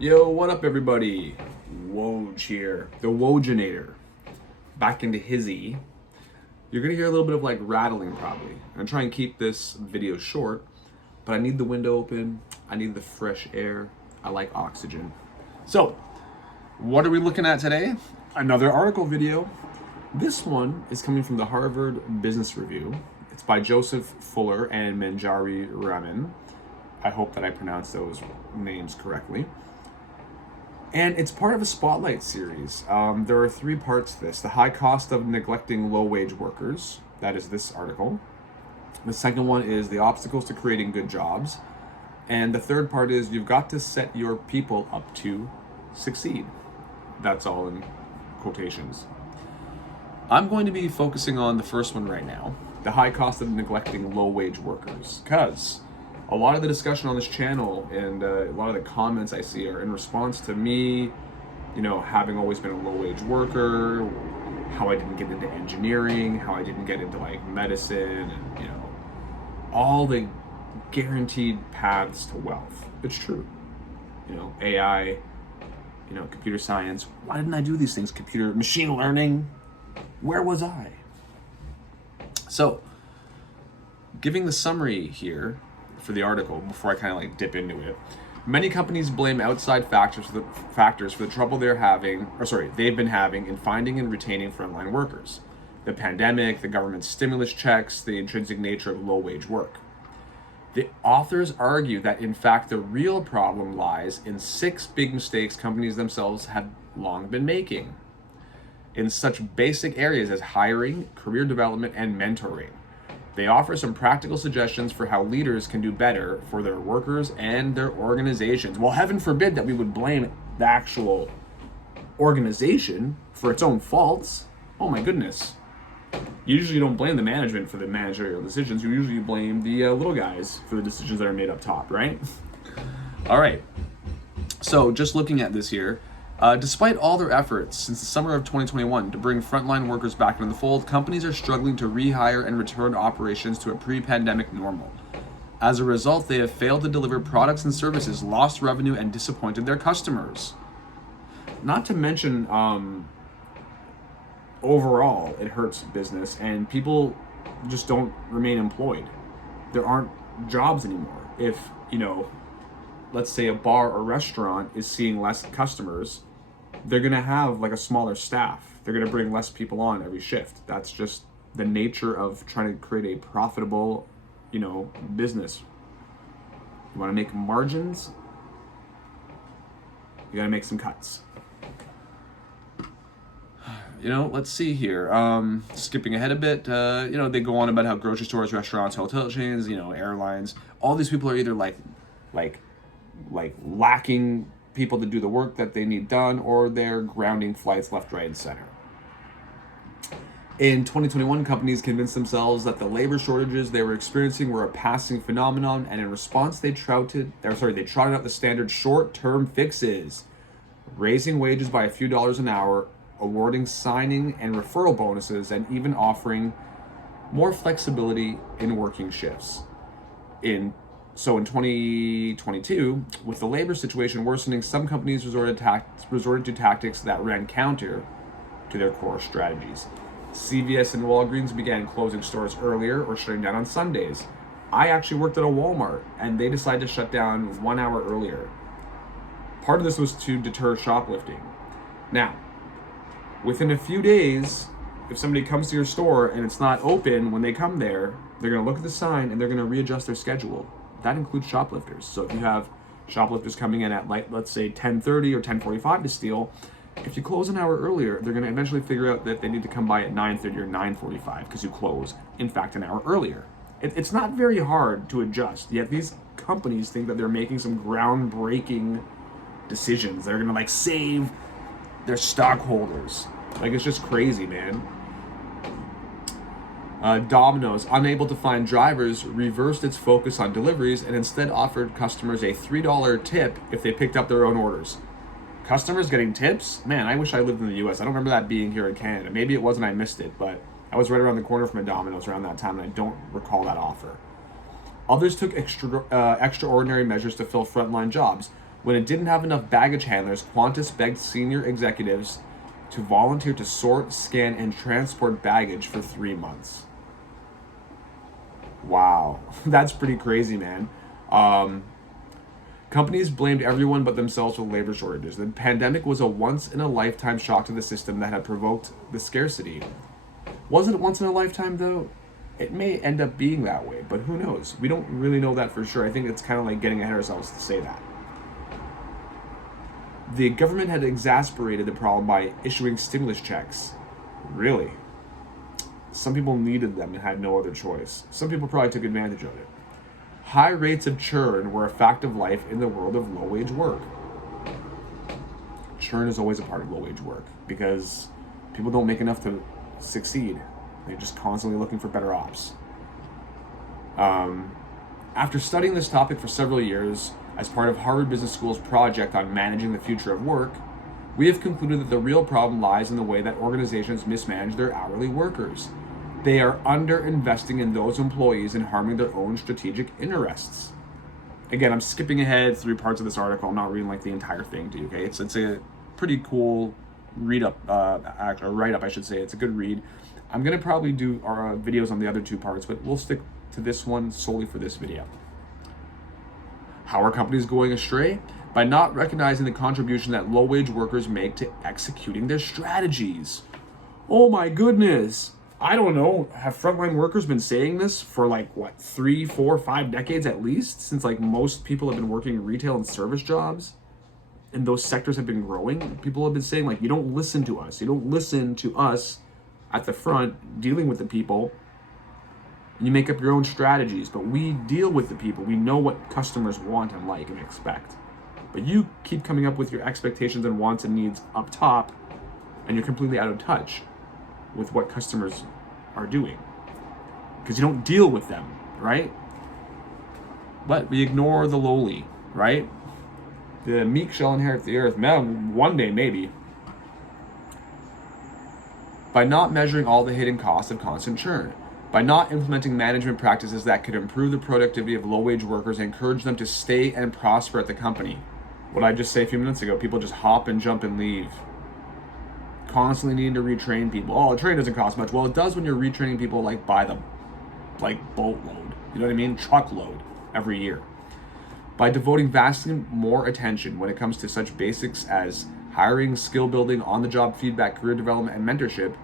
Yo, what up, everybody? Woj here, the Wojinator, back into hizzy. You're gonna hear a little bit of like rattling probably. I'm gonna try and keep this video short, but I need the window open. I need the fresh air. I like oxygen. So, what are we looking at today? Another article video. This one is coming from the Harvard Business Review. It's by Joseph Fuller and Manjari Raman. I hope that I pronounced those names correctly. And it's part of a spotlight series. There are 3 parts to this. The high cost of neglecting low-wage workers. That is this article. The second one is the obstacles to creating good jobs. And the third part is you've got to set your people up to succeed. That's all in quotations. I'm going to be focusing on the first one right now. The high cost of neglecting low-wage workers. Because a lot of the discussion on this channel and a lot of the comments I see are in response to me, having always been a low-wage worker, how I didn't get into engineering, how I didn't get into like medicine, and all the guaranteed paths to wealth. It's true. AI, computer science. Why didn't I do these things? Machine learning. Where was I? So, giving the summary here for the article before I kind of like dip into it. Many companies blame outside factors for the trouble they've been having in finding and retaining frontline workers. The pandemic, the government stimulus checks, the intrinsic nature of low-wage work. The authors argue that in fact the real problem lies in 6 big mistakes companies themselves have long been making in such basic areas as hiring, career development, and mentoring. They offer some practical suggestions for how leaders can do better for their workers and their organizations. Well, heaven forbid that we would blame the actual organization for its own faults. Oh my goodness. You usually don't blame the management for the managerial decisions. You usually blame the little guys for the decisions that are made up top, right? All right. So just looking at this here, despite all their efforts since the summer of 2021 to bring frontline workers back into the fold, companies are struggling to rehire and return operations to a pre-pandemic normal. As a result, they have failed to deliver products and services, lost revenue, and disappointed their customers. Not to mention, overall, it hurts business, and people just don't remain employed. There aren't jobs anymore. If, let's say a bar or restaurant is seeing less customers, they're going to have like a smaller staff. They're going to bring less people on every shift. That's just the nature of trying to create a profitable, business. You want to make margins, you got to make some cuts. Let's see here. Skipping ahead a bit, they go on about how grocery stores, restaurants, hotel chains, airlines, all these people are either like lacking people to do the work that they need done, or they're grounding flights left, right, and center. In 2021, companies convinced themselves that the labor shortages they were experiencing were a passing phenomenon, and in response, they trotted out the standard short-term fixes, raising wages by a few dollars an hour, awarding signing and referral bonuses, and even offering more flexibility in working shifts. So in 2022, with the labor situation worsening, some companies resorted to tactics that ran counter to their core strategies. CVS and Walgreens began closing stores earlier or shutting down on Sundays. I actually worked at a Walmart, and they decided to shut down 1 hour earlier. Part of this was to deter shoplifting. Now, within a few days, if somebody comes to your store and it's not open when they come there, they're going to look at the sign and they're going to readjust their schedule. That includes shoplifters. So if you have shoplifters coming in at, let's say 10:30 or 10:45 to steal, if you close an hour earlier, they're going to eventually figure out that they need to come by at 9:30 or 9:45 because you close, in fact, an hour earlier. It's not very hard to adjust, yet these companies think that they're making some groundbreaking decisions. They're going to save their stockholders. It's just crazy, man. Domino's, unable to find drivers, reversed its focus on deliveries and instead offered customers a $3 tip if they picked up their own orders. Customers getting tips? Man, I wish I lived in the US. I don't remember that being here in Canada. Maybe it was and I missed it, but I was right around the corner from a Domino's around that time, and I don't recall that offer. Others took extraordinary measures to fill frontline jobs, When it didn't have enough baggage handlers, Qantas begged senior executives to volunteer to sort, scan, and transport baggage for 3 months. Wow, that's pretty crazy, man. Companies blamed everyone but themselves for labor shortages. The pandemic was a once-in-a-lifetime shock to the system that had provoked the scarcity. Was it once in a lifetime, though? It may end up being that way, but who knows? We don't really know that for sure. I think it's kind of like getting ahead of ourselves to say that. The government had exacerbated the problem by issuing stimulus checks. Really? Some people needed them and had no other choice. Some people probably took advantage of it. High rates of churn were a fact of life in the world of low-wage work. Churn is always a part of low-wage work because people don't make enough to succeed. They're just constantly looking for better ops. After studying this topic for several years as part of Harvard Business School's project on managing the future of work, we have concluded that the real problem lies in the way that organizations mismanage their hourly workers. They are under-investing in those employees and harming their own strategic interests. Again, I'm skipping ahead through parts of this article. I'm not reading like the entire thing to you, okay? It's a pretty cool write-up, I should say. It's a good read. I'm going to probably do our videos on the other 2 parts, but we'll stick to this one solely for this video. How are companies going astray? By not recognizing the contribution that low-wage workers make to executing their strategies. Oh my goodness. I don't know. Have frontline workers been saying this for 3, 4, 5 decades at least? Since most people have been working retail and service jobs and those sectors have been growing? People have been saying you don't listen to us. You don't listen to us at the front dealing with the people. You make up your own strategies, but we deal with the people. We know what customers want and like and expect. But you keep coming up with your expectations and wants and needs up top, and you're completely out of touch with what customers are doing because you don't deal with them, right? But we ignore the lowly, right? The meek shall inherit the earth. Man, one day maybe. By not measuring all the hidden costs of constant churn, by not implementing management practices that could improve the productivity of low-wage workers and encourage them to stay and prosper at the company. What I just said a few minutes ago, people just hop and jump and leave. Constantly needing to retrain people. Oh, a train doesn't cost much. Well, it does when you're retraining people by the boatload. You know what I mean? Truckload every year. By devoting vastly more attention when it comes to such basics as hiring, skill building, on-the-job feedback, career development, and mentorship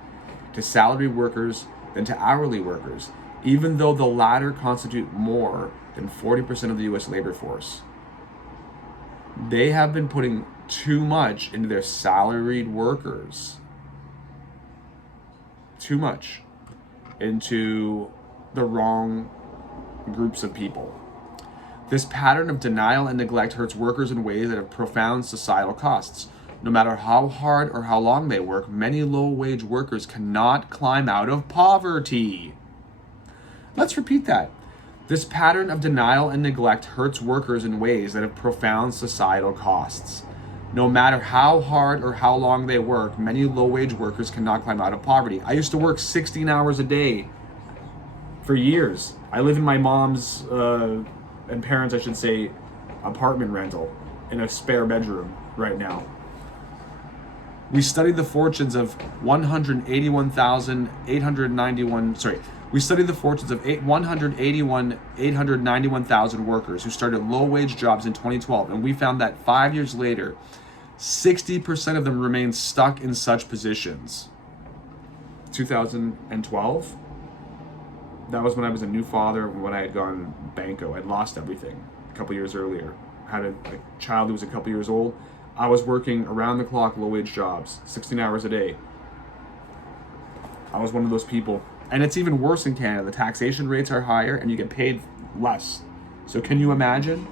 to salaried workers than to hourly workers, even though the latter constitute more than 40% of the U.S. labor force. They have been putting too much into their salaried workers. Too much into the wrong groups of people. This pattern of denial and neglect hurts workers in ways that have profound societal costs. No matter how hard or how long they work, many low-wage workers cannot climb out of poverty. Let's repeat that. This pattern of denial and neglect hurts workers in ways that have profound societal costs. No matter how hard or how long they work, many low-wage workers cannot climb out of poverty. I used to work 16 hours a day for years. I live in my mom's, and parents, I should say, apartment rental in a spare bedroom right now. We studied the fortunes of 891,000 workers who started low-wage jobs in 2012, and we found that 5 years later, 60% of them remain stuck in such positions. 2012, that was when I was a new father, when I had gone banco. I'd lost everything a couple years earlier. I had a child who was a couple years old. I was working around the clock, low-wage jobs, 16 hours a day. I was one of those people. And it's even worse in Canada. The taxation rates are higher and you get paid less. So can you imagine?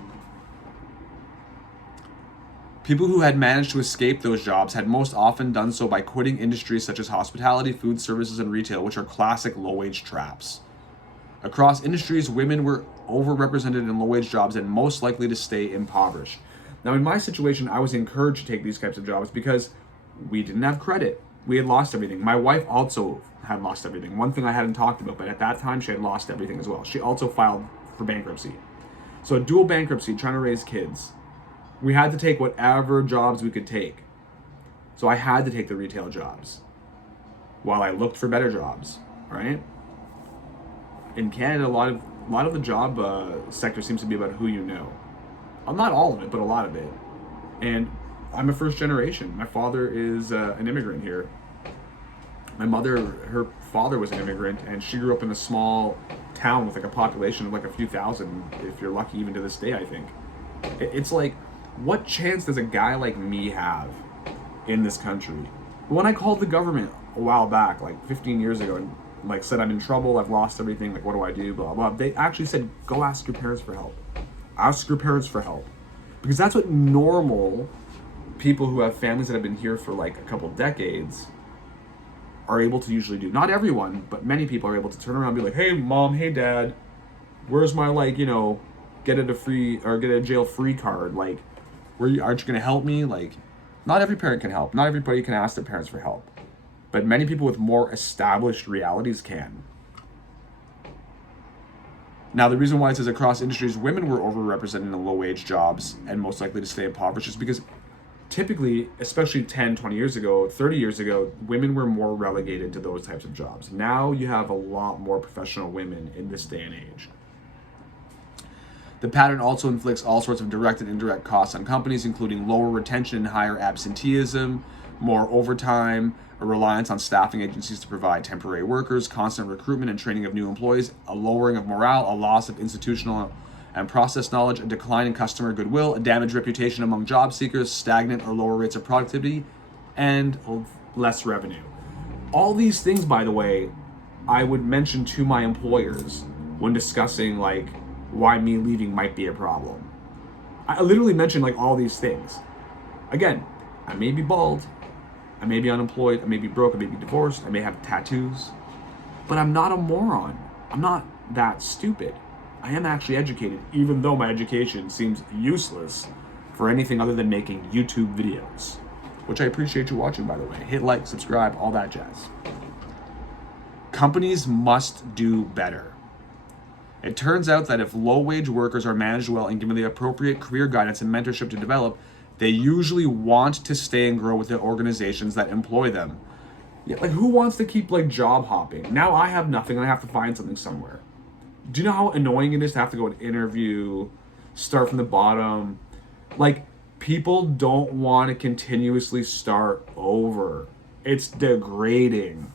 People who had managed to escape those jobs had most often done so by quitting industries such as hospitality, food services, and retail, which are classic low-wage traps. Across industries, women were overrepresented in low-wage jobs and most likely to stay impoverished. Now, in my situation, I was encouraged to take these types of jobs because we didn't have credit. We had lost everything. My wife also had lost everything. One thing I hadn't talked about, but at that time, she had lost everything as well. She also filed for bankruptcy. So a dual bankruptcy, trying to raise kids. We had to take whatever jobs we could take. So I had to take the retail jobs while I looked for better jobs, right? In Canada, a lot of the job sector seems to be about who you know. Not all of it, but a lot of it. And I'm a first generation. My father is an immigrant here. My mother, her father was an immigrant, and she grew up in a small town with like a population of like a few thousand, if you're lucky, even to this day, I think. It's like, what chance does a guy like me have in this country? When I called the government a while back, like 15 years ago, and like said I'm in trouble, I've lost everything, like what do I do, blah, blah, they actually said, go ask your parents for help. Ask your parents for help. Because that's what normal people who have families that have been here for like a couple decades are able to usually do. Not everyone, but many people are able to turn around and be like, hey mom, hey dad, where's my like, you know, get a jail free card? Like, aren't you gonna help me? Like, not every parent can help. Not everybody can ask their parents for help. But many people with more established realities can. Now, the reason why it says across industries, women were overrepresented in low-wage jobs and most likely to stay impoverished is because typically, especially 10, 20 years ago, 30 years ago, women were more relegated to those types of jobs. Now you have a lot more professional women in this day and age. The pattern also inflicts all sorts of direct and indirect costs on companies, including lower retention and higher absenteeism, more overtime, a reliance on staffing agencies to provide temporary workers, constant recruitment and training of new employees, a lowering of morale, a loss of institutional and process knowledge, a decline in customer goodwill, a damaged reputation among job seekers, stagnant or lower rates of productivity, and less revenue. All these things, by the way, I would mention to my employers when discussing like why me leaving might be a problem. I literally mentioned like all these things. Again, I may be bald, I may be unemployed, I may be broke, I may be divorced, I may have tattoos, but I'm not a moron. I'm not that stupid. I am actually educated, even though my education seems useless for anything other than making YouTube videos, which I appreciate you watching, by the way. Hit like, subscribe, all that jazz. Companies must do better. It turns out that if low-wage workers are managed well and given the appropriate career guidance and mentorship to develop, they usually want to stay and grow with the organizations that employ them. Yeah, like who wants to keep like job hopping? Now I have nothing and I have to find something somewhere. Do you know how annoying it is to have to go and interview, start from the bottom? Like, people don't want to continuously start over. It's degrading.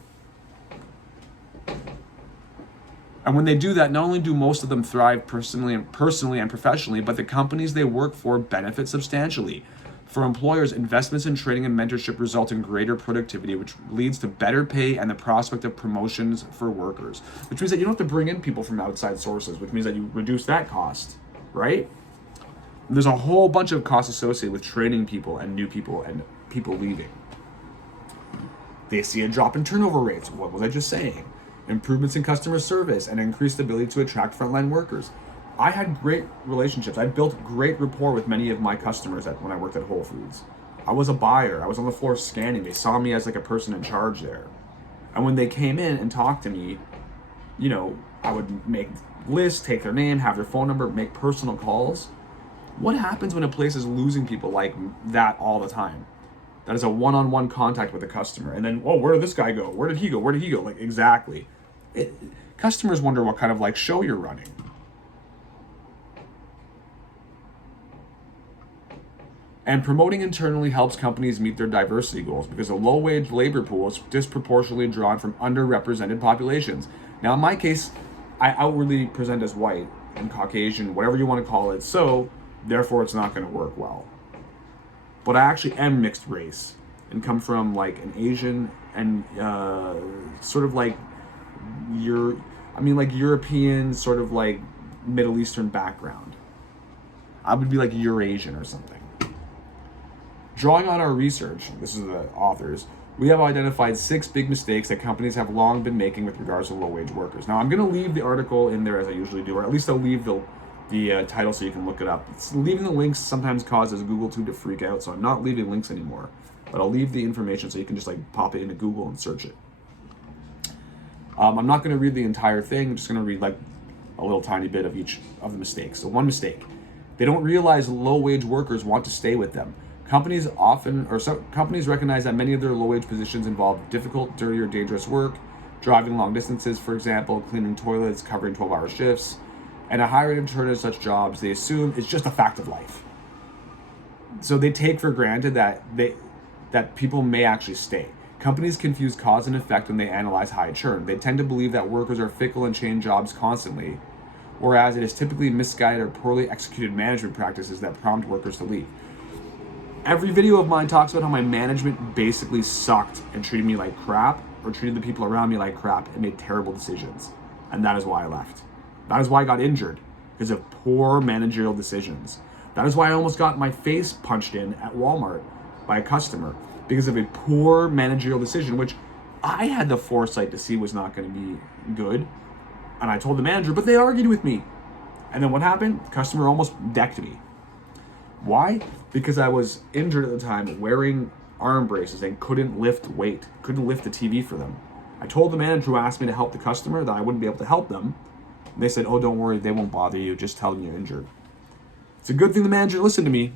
And when they do that, not only do most of them thrive personally and professionally, but the companies they work for benefit substantially. For employers, investments in training and mentorship result in greater productivity, which leads to better pay and the prospect of promotions for workers. Which means that you don't have to bring in people from outside sources, which means that you reduce that cost, right? There's a whole bunch of costs associated with training people and new people and people leaving. They see a drop in turnover rates. What was I just saying? Improvements in customer service and increased ability to attract frontline workers. I had great relationships. I built great rapport with many of my customers when I worked at Whole Foods. I was a buyer. I was on the floor scanning. They saw me as like a person in charge there. And when they came in and talked to me, you know, I would make lists, take their name, have their phone number, make personal calls. What happens when a place is losing people like that all the time? That is a one-on-one contact with a customer. And then, oh, where did this guy go? Where did he go? Where did he go? Like, exactly. Customers wonder what kind of like show you're running. And promoting internally helps companies meet their diversity goals because a low-wage labor pool is disproportionately drawn from underrepresented populations. Now, in my case, I outwardly present as white and Caucasian, whatever you want to call it, so therefore it's not going to work well. But I actually am mixed race and come from like an Asian and sort of like European, sort of like Middle Eastern background. I would be like Eurasian or something. Drawing on our research, this is the authors, we have identified 6 big mistakes that companies have long been making with regards to low-wage workers. Now, I'm going to leave the article in there as I usually do, or at least I'll leave the title so you can look it up. Leaving the links sometimes causes Google to freak out, so I'm not leaving links anymore. But I'll leave the information so you can just like pop it into Google and search it. I'm not going to read the entire thing. I'm just going to read like a little tiny bit of each of the mistakes. So one mistake, They don't realize low-wage workers want to stay with them. Companies recognize that many of their low-wage positions involve difficult, dirty, or dangerous work, driving long distances, for example, cleaning toilets, covering 12-hour shifts, and a high rate of turnover in such jobs, they assume it's just a fact of life. So they take for granted that people may actually stay. Companies confuse cause and effect when they analyze high churn. They tend to believe that workers are fickle and change jobs constantly, whereas it is typically misguided or poorly executed management practices that prompt workers to leave. Every video of mine talks about how my management basically sucked and treated me like crap, or treated the people around me like crap and made terrible decisions. And that is why I left. That is why I got injured, because of poor managerial decisions. That is why I almost got my face punched in at Walmart by a customer, because of a poor managerial decision, which I had the foresight to see was not going to be good. And I told the manager, but they argued with me. And then what happened? The customer almost decked me. Why? Because I was injured at the time, wearing arm braces and couldn't lift weight, couldn't lift the TV for them. I told the manager who asked me to help the customer that I wouldn't be able to help them. And they said, oh, don't worry, they won't bother you. Just tell them you're injured. It's a good thing the manager listened to me.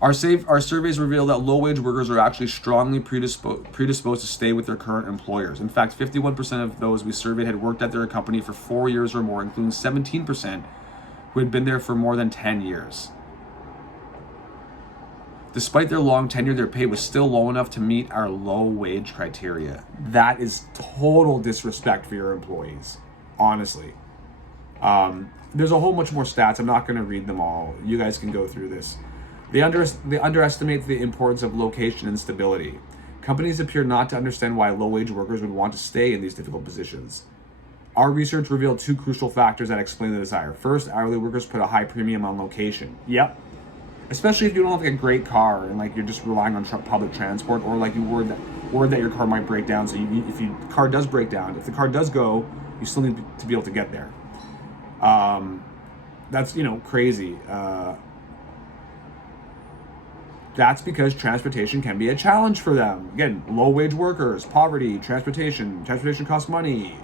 Our surveys reveal that low-wage workers are actually strongly predisposed to stay with their current employers. In fact, 51% of those we surveyed had worked at their company for 4 years or more, including 17% who had been there for more than 10 years. Despite their long tenure, their pay was still low enough to meet our low-wage criteria. That is total disrespect for your employees, honestly. There's a whole bunch more stats. I'm not going to read them all. You guys can go through this. They underestimate the importance of location and stability. Companies appear not to understand why low-wage workers would want to stay in these difficult positions. Our research revealed two crucial factors that explain the desire. First, hourly workers put a high premium on location. Yep. Especially if you don't have like a great car and like you're just relying on public transport, or like you worried that your car might break down. So if the car does break down, if the car does go, you still need to be able to get there. That's crazy. That's because transportation can be a challenge for them. Again, low-wage workers, poverty, transportation costs money.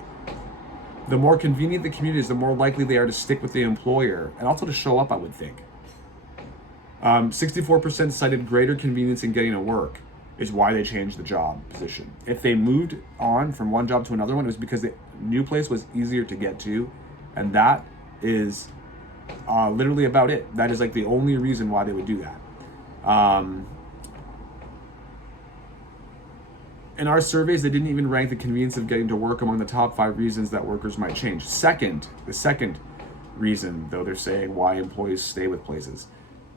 The more convenient the commute is, the more likely they are to stick with the employer and also to show up, I would think. 64% cited greater convenience in getting to work is why they changed the job position. If they moved on from one job to another one, it was because the new place was easier to get to, and that is literally about it. That is like the only reason why they would do that. In our surveys, they didn't even rank the convenience of getting to work among the top 5 reasons that workers might change. The second reason, though, they're saying why employees stay with places.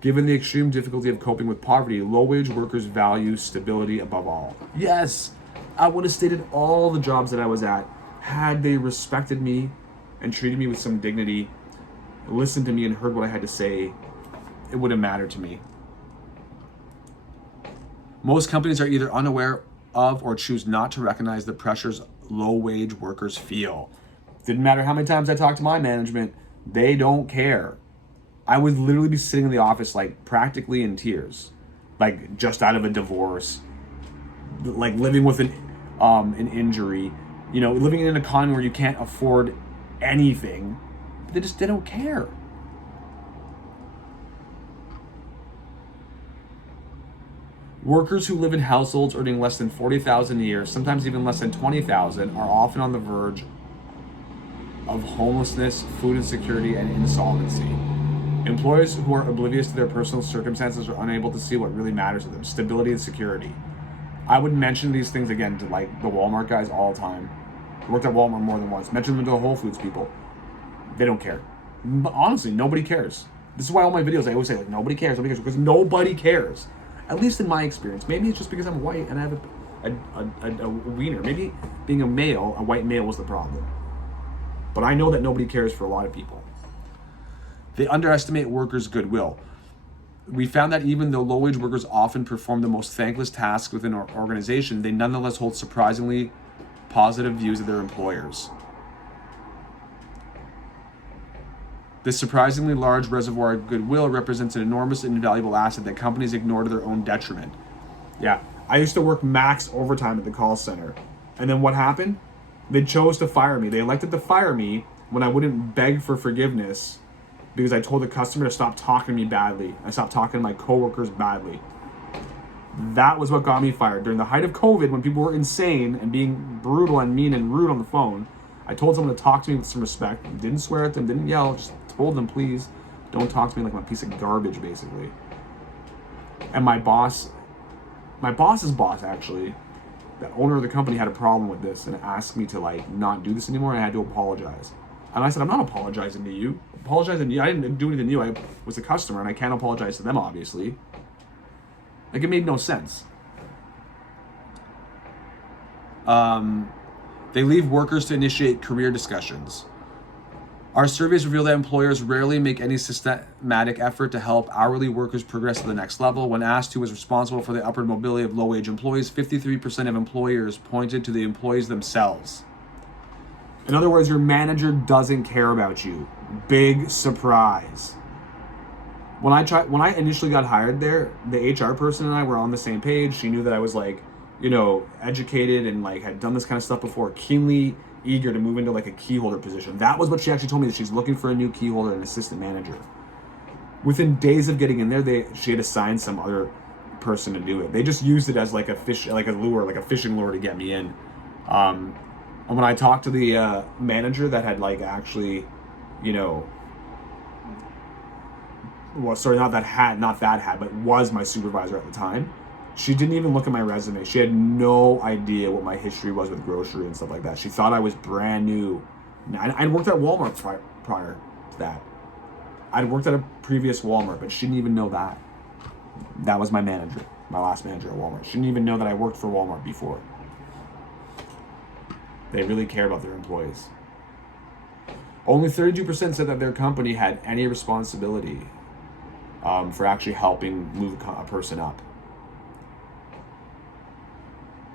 Given the extreme difficulty of coping with poverty, low-wage workers value stability above all. Yes, I would have stayed at all the jobs that I was at had they respected me and treated me with some dignity, listened to me and heard what I had to say. It wouldn't matter to me. Most companies are either unaware of or choose not to recognize the pressures low-wage workers feel. Didn't matter how many times I talked to my management, they don't care. I would literally be sitting in the office like practically in tears, like just out of a divorce, like living with an injury, living in an economy where you can't afford anything. They don't care. Workers who live in households earning less than $40,000 a year, sometimes even less than $20,000, are often on the verge of homelessness, food insecurity, and insolvency. Employees who are oblivious to their personal circumstances are unable to see what really matters to them: stability and security. I would mention these things again to like the Walmart guys all the time. I worked at Walmart more than once. Mention them to the Whole Foods people. They don't care. But honestly, nobody cares. This is why all my videos I always say like nobody cares, because nobody cares. At least in my experience. Maybe it's just because I'm white and I have a wiener. Maybe being a white male was the problem. But I know that nobody cares for a lot of people. They underestimate workers' goodwill. We found that even though low-wage workers often perform the most thankless tasks within our organization, they nonetheless hold surprisingly positive views of their employers. This surprisingly large reservoir of goodwill represents an enormous and invaluable asset that companies ignore to their own detriment. Yeah, I used to work max overtime at the call center. And then what happened? They chose to fire me. They elected to fire me when I wouldn't beg for forgiveness because I told the customer to stop talking to me badly. I stopped talking to my coworkers badly. That was what got me fired. During the height of COVID, when people were insane and being brutal and mean and rude on the phone, I told someone to talk to me with some respect. Didn't swear at them, didn't yell, just told them, please, don't talk to me like I'm a piece of garbage, basically. And my boss's boss, actually, the owner of the company, had a problem with this and asked me to like not do this anymore, and I had to apologize. And I said, I'm not apologizing to you. Apologizing to you, I didn't do anything to you. I was a customer, and I can't apologize to them, obviously. Like, it made no sense. They leave workers to initiate career discussions. Our surveys reveal that employers rarely make any systematic effort to help hourly workers progress to the next level. When asked who was responsible for the upward mobility of low-wage employees, 53% of employers pointed to the employees themselves. In other words, your manager doesn't care about you. Big surprise. When I initially got hired there, the HR person and I were on the same page. She knew that I was like, educated and like had done this kind of stuff before, keenly eager to move into like a key holder position. That was what she actually told me, that she's looking for a new key holder and assistant manager. Within days of getting in there, she had assigned some other person to do it. They just used it as like a fishing lure to get me in. And when I talked to the manager that had like actually, but was my supervisor at the time, she didn't even look at my resume. She had no idea what my history was with grocery and stuff like that. She thought I was brand new. I'd worked at Walmart prior to that. I'd worked at a previous Walmart, but she didn't even know that. That was my manager, my last manager at Walmart. She didn't even know that I worked for Walmart before. They really care about their employees. Only 32% said that their company had any responsibility for actually helping move a person up.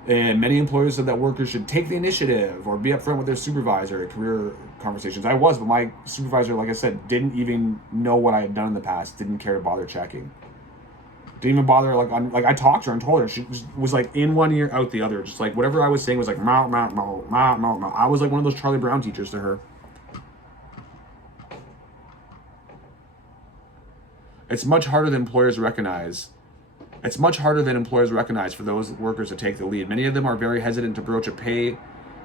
And many employers said that workers should take the initiative or be upfront with their supervisor at career conversations. I was, but my supervisor, like I said, didn't even know what I had done in the past, didn't care to bother checking. Didn't even bother, I talked to her and told her. She was like in one ear, out the other. Just like whatever I was saying was like, mouth, mouth, mouth, mouth, mouth, mouth. I was like one of those Charlie Brown teachers to her. It's much harder than employers recognize for those workers to take the lead. Many of them are very hesitant to broach a pay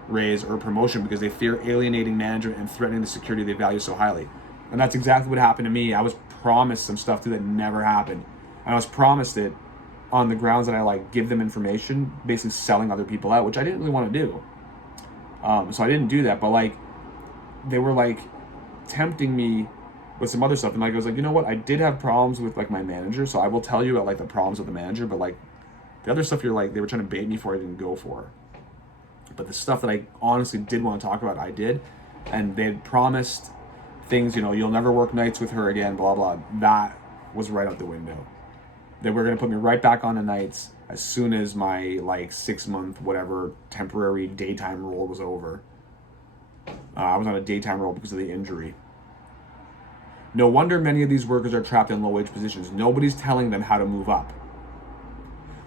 raise or promotion because they fear alienating management and threatening the security they value so highly. And that's exactly what happened to me. I was promised some stuff too that never happened. And I was promised it on the grounds that I give them information, basically selling other people out, which I didn't really want to do. So I didn't do that, but they were tempting me with some other stuff, and I was like, you know what? I did have problems with my manager, so I will tell you about the problems with the manager, but the other stuff they were trying to bait me for, I didn't go for. But the stuff that I honestly did want to talk about, I did, and they had promised things, you'll never work nights with her again, blah blah. That was right out the window. They were going to put me right back on the nights as soon as my 6-month whatever temporary daytime role was over. I was on a daytime role because of the injury. No wonder many of these workers are trapped in low-wage positions. Nobody's telling them how to move up.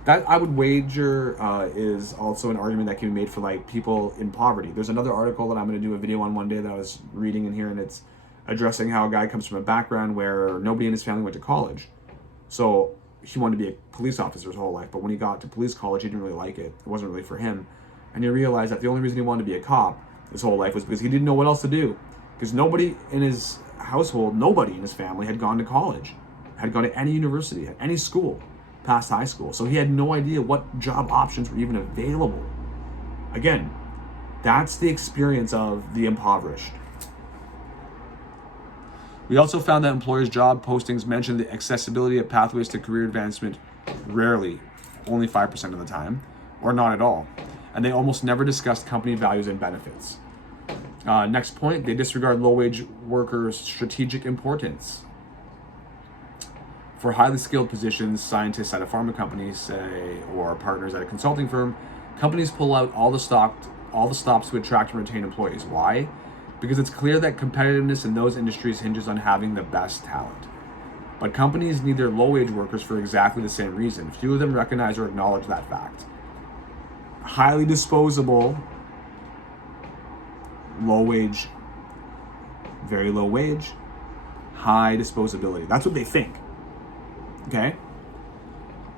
That, I would wager, is also an argument that can be made for people in poverty. There's another article that I'm going to do a video on one day that I was reading in here, and it's addressing how a guy comes from a background where nobody in his family went to college. So he wanted to be a police officer his whole life, but when he got to police college, he didn't really like it. It wasn't really for him. And he realized that the only reason he wanted to be a cop his whole life was because he didn't know what else to do. Because nobody in his household, nobody in his family had gone to college, had gone to any university, any school past high school. So he had no idea what job options were even available. Again, that's the experience of the impoverished. We also found that employers' job postings mentioned the accessibility of pathways to career advancement rarely, only 5% of the time, or not at all. And they almost never discussed company values and benefits. Next point, they disregard low-wage workers' strategic importance. For highly skilled positions, scientists at a pharma company, say, or partners at a consulting firm, companies pull out all the stops to attract and retain employees. Why? Because it's clear that competitiveness in those industries hinges on having the best talent. But companies need their low-wage workers for exactly the same reason. Few of them recognize or acknowledge that fact. Highly disposable, low wage, very low wage, high disposability. That's what they think. Okay?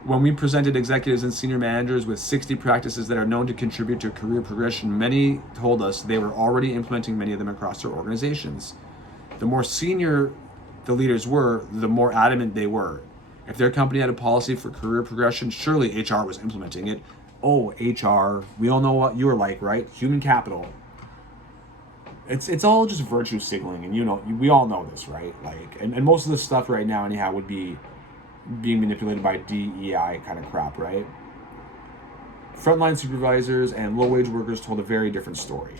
When we presented executives and senior managers with 60 practices that are known to contribute to career progression, many told us they were already implementing many of them across their organizations. The more senior the leaders were, the more adamant they were. If their company had a policy for career progression, surely HR was implementing it. Oh, HR, we all know what you're like, right? Human capital. It's all just virtue signaling, and we all know this, right? Like, and most of this stuff right now, anyhow, would be being manipulated by DEI kind of crap, right? Frontline supervisors and low-wage workers told a very different story.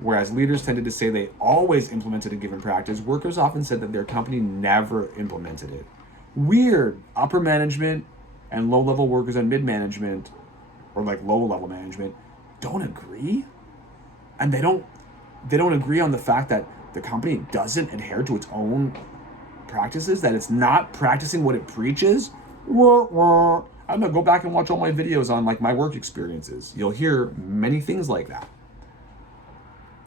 Whereas leaders tended to say they always implemented a given practice, workers often said that their company never implemented it. Weird. Upper management and low-level workers and mid-management, or like low-level management, don't agree? And they don't agree on the fact that the company doesn't adhere to its own practices, that it's not practicing what it preaches. I'm gonna go back and watch all my videos on like my work experiences. You'll hear many things like that.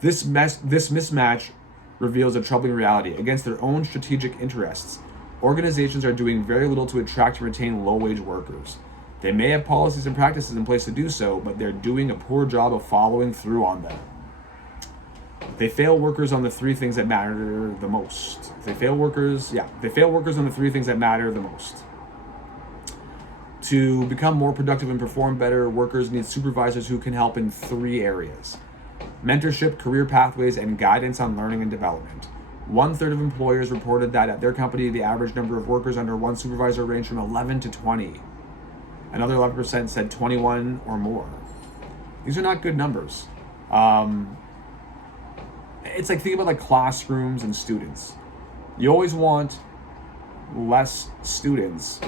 This mismatch reveals a troubling reality. Against their own strategic interests, organizations are doing very little to attract and retain low-wage workers. They may have policies and practices in place to do so, but they're doing a poor job of following through on them. They fail workers on the three things that matter the most. They fail workers on the three things that matter the most. To become more productive and perform better, workers need supervisors who can help in three areas: mentorship, career pathways, and guidance on learning and development. 1/3 of employers reported that at their company, the average number of workers under one supervisor ranged from 11 to 20. Another 11% said 21 or more. These are not good numbers. It's like, think about like classrooms and students. You always want less students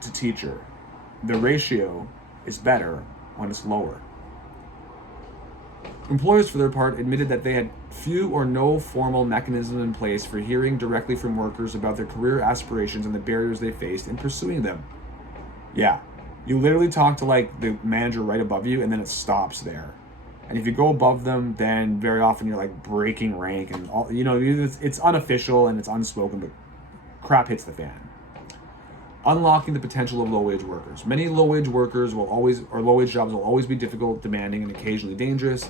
to teacher. The ratio is better when it's lower. Employers, for their part, admitted that they had few or no formal mechanism in place for hearing directly from workers about their career aspirations and the barriers they faced in pursuing them. Yeah, you literally talk to like the manager right above you, and then it stops there. And if you go above them, then very often you're like breaking rank, and all, it's unofficial and it's unspoken, but crap hits the fan. Unlocking the potential of low-wage workers. Many low-wage workers low-wage jobs will always be difficult, demanding, and occasionally dangerous,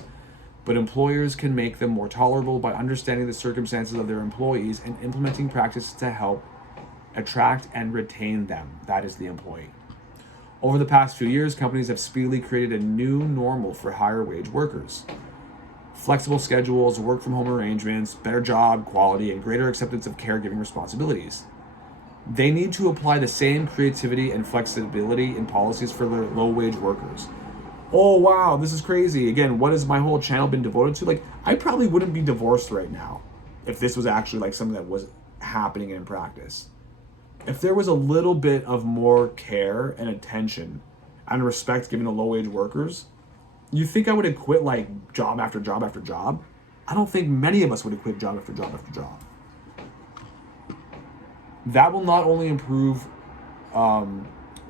but employers can make them more tolerable by understanding the circumstances of their employees and implementing practices to help attract and retain them. That is the employee. Over the past few years, companies have speedily created a new normal for higher wage workers. Flexible schedules, work from home arrangements, better job quality, and greater acceptance of caregiving responsibilities. They need to apply the same creativity and flexibility in policies for their low wage workers. Oh wow, this is crazy. Again, what has my whole channel been devoted to? Like, I probably wouldn't be divorced right now if this was actually like something that was happening in practice. If there was a little bit of more care and attention and respect given to low-wage workers, you think I would have quit like job after job after job? I don't think many of us would have quit job after job after job. That will not only improve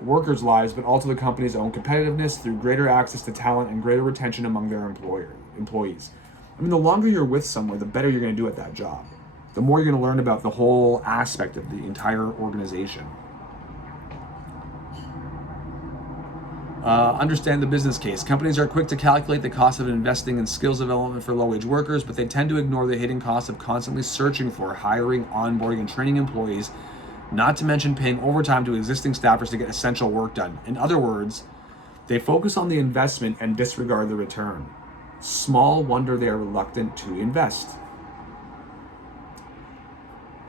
workers' lives, but also the company's own competitiveness through greater access to talent and greater retention among their employees. I mean, the longer you're with somewhere, the better you're going to do at that job. The more you're going to learn about the whole aspect of the entire organization. Understand the business case. Companies are quick to calculate the cost of investing in skills development for low-wage workers, but they tend to ignore the hidden cost of constantly searching for, hiring, onboarding, and training employees, not to mention paying overtime to existing staffers to get essential work done. In other words, they focus on the investment and disregard the return. Small wonder they are reluctant to invest.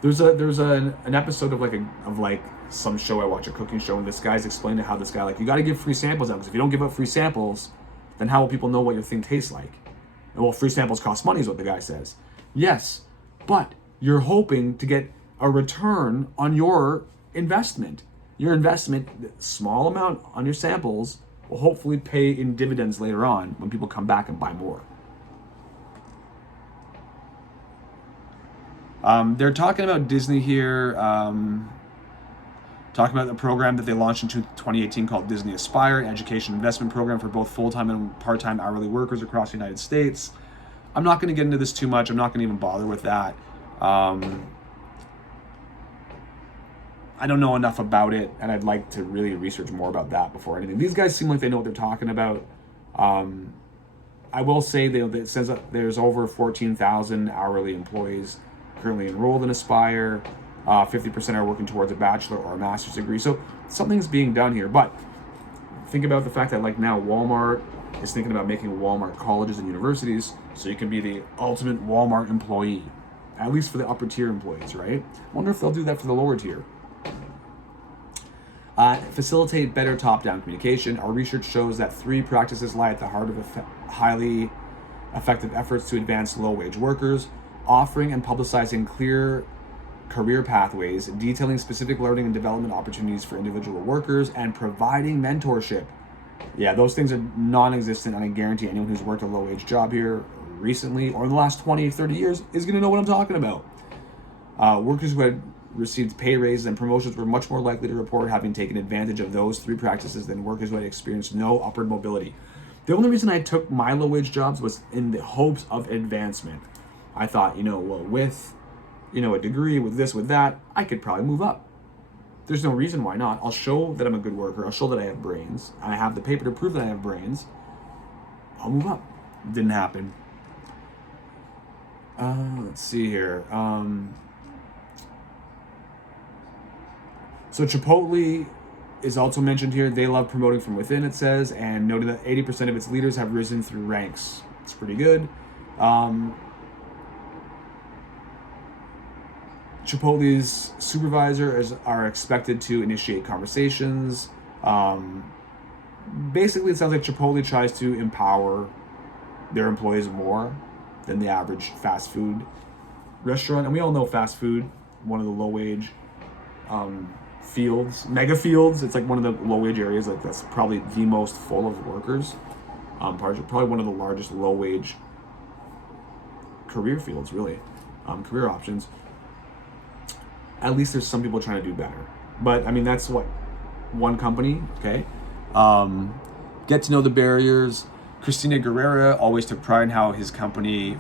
There's an episode of some show I watch, a cooking show, and this guy's explaining how this guy, you got to give free samples out, because if you don't give out free samples, then how will people know what your thing tastes like? And well, free samples cost money is what the guy says. Yes, but you're hoping to get a return on your investment. Your investment, small amount on your samples, will hopefully pay in dividends later on when people come back and buy more. They're talking about Disney here, talking about the program that they launched in 2018 called Disney Aspire, an education investment program for both full-time and part-time hourly workers across the United States. I'm not going to get into this too much. I'm not going to even bother with that. I don't know enough about it, and I'd like to really research more about that before anything. These guys seem like they know what they're talking about. I will say that it says that there's over 14,000 hourly employees currently enrolled in Aspire. 50% are working towards a bachelor or a master's degree. So something's being done here. But think about the fact that like now Walmart is thinking about making Walmart colleges and universities so you can be the ultimate Walmart employee, at least for the upper tier employees, right? I wonder if they'll do that for the lower tier. Facilitate better top-down communication. Our research shows that 3 practices lie at the heart of highly effective efforts to advance low-wage workers: offering and publicizing clear career pathways, detailing specific learning and development opportunities for individual workers, and providing mentorship. Yeah, those things are non-existent, and I guarantee anyone who's worked a low-wage job here recently or in the last 20, 30 years is going to know what I'm talking about. Workers who had received pay raises and promotions were much more likely to report having taken advantage of those 3 practices than workers who had experienced no upward mobility. The only reason I took my low-wage jobs was in the hopes of advancement. I thought, well, with, a degree, with this, with that, I could probably move up. There's no reason why not. I'll show that I'm a good worker. I'll show that I have brains. I have the paper to prove that I have brains. I'll move up. Didn't happen. Let's see here. So Chipotle is also mentioned here. They love promoting from within, it says, and noted that 80% of its leaders have risen through ranks. It's pretty good. Chipotle's supervisors are expected to initiate conversations. Basically, it sounds like Chipotle tries to empower their employees more than the average fast food restaurant. And we all know fast food, one of the low-wage fields, mega fields. It's like one of the low-wage areas. Like that's probably the most full of workers. Probably one of the largest low-wage career fields, really, career options. At least there's some people trying to do better. But I mean, that's what, one company, okay? Get to know the barriers. Christian Guerrera always took pride in how his company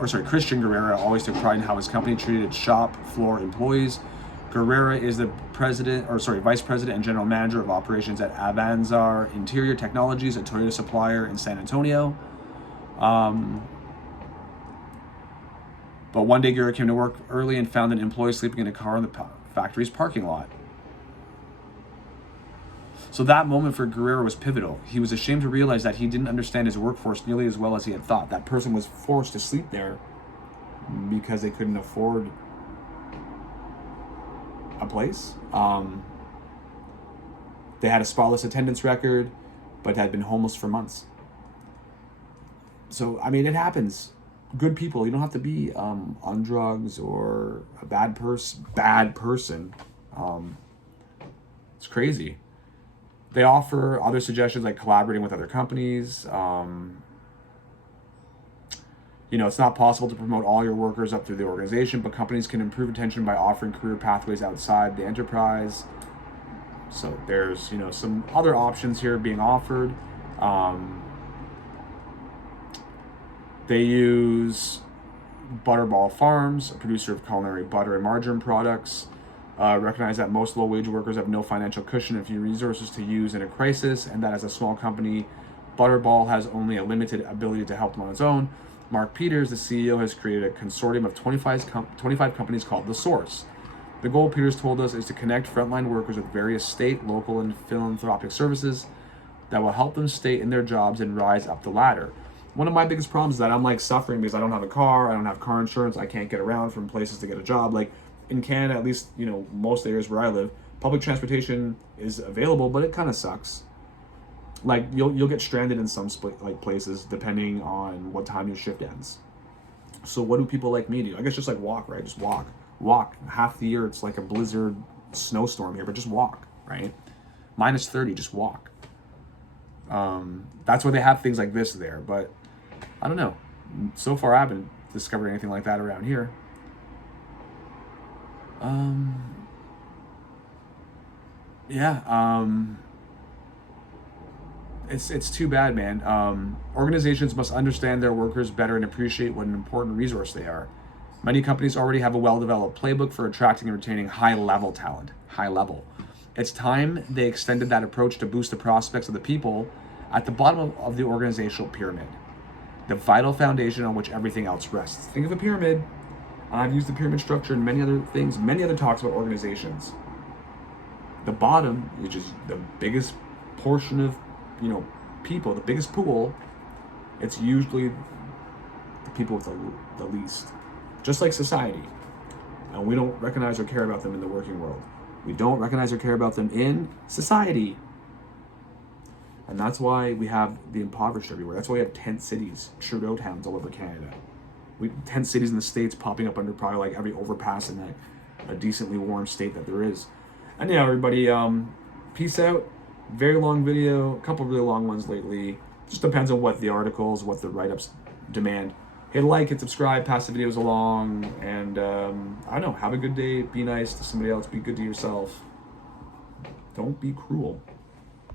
treated its shop floor employees. Guerrera is the vice president and general manager of operations at Avanzar Interior Technologies, a Toyota supplier in San Antonio. But one day Guerrera came to work early and found an employee sleeping in a car in the factory's parking lot. So that moment for Guerrera was pivotal. He was ashamed to realize that he didn't understand his workforce nearly as well as he had thought. That person was forced to sleep there because they couldn't afford a place. They had a spotless attendance record, but had been homeless for months. So, I mean, it happens. Good people, you don't have to be on drugs or a bad person. It's crazy. They offer other suggestions like collaborating with other companies. It's not possible to promote all your workers up through the organization, but companies can improve retention by offering career pathways outside the enterprise. So there's, some other options here being offered. They use Butterball Farms, a producer of culinary butter and margarine products. Recognize that most low-wage workers have no financial cushion and few resources to use in a crisis, and that as a small company, Butterball has only a limited ability to help them on its own. Mark Peters, the CEO, has created a consortium of 25 companies called The Source. The goal, Peters told us, is to connect frontline workers with various state, local, and philanthropic services that will help them stay in their jobs and rise up the ladder. One of my biggest problems is that I'm suffering because I don't have a car, I don't have car insurance, I can't get around from places to get a job. In Canada, at least, most areas where I live, public transportation is available, but it kind of sucks. You'll get stranded in some places depending on what time your shift ends. So what do people like me do? I guess just walk, right? Just walk. Half the year it's like a blizzard snowstorm here, but just walk, right? -30, just walk. That's why they have things like this there, but I don't know. So far I haven't discovered anything like that around here. It's too bad, man. Organizations must understand their workers better and appreciate what an important resource they are. Many companies already have a well-developed playbook for attracting and retaining high-level talent. High level. It's time they extended that approach to boost the prospects of the people at the bottom of the organizational pyramid, the vital foundation on which everything else rests. Think of a pyramid. I've used the pyramid structure in many other things, many other talks about organizations. The bottom, which is the biggest portion of, people, the biggest pool, it's usually the people with the least. Just like society. And we don't recognize or care about them in the working world. We don't recognize or care about them in society. And that's why we have the impoverished everywhere. That's why we have tent cities, Trudeau towns all over Canada. Tent cities in the States popping up under probably like every overpass in a decently warm state that there is. And yeah, everybody, peace out. Very long video, a couple really long ones lately. Just depends on what the articles, what the write-ups demand. Hit like, hit subscribe, pass the videos along, and I don't know, have a good day, be nice to somebody else, be good to yourself. Don't be cruel.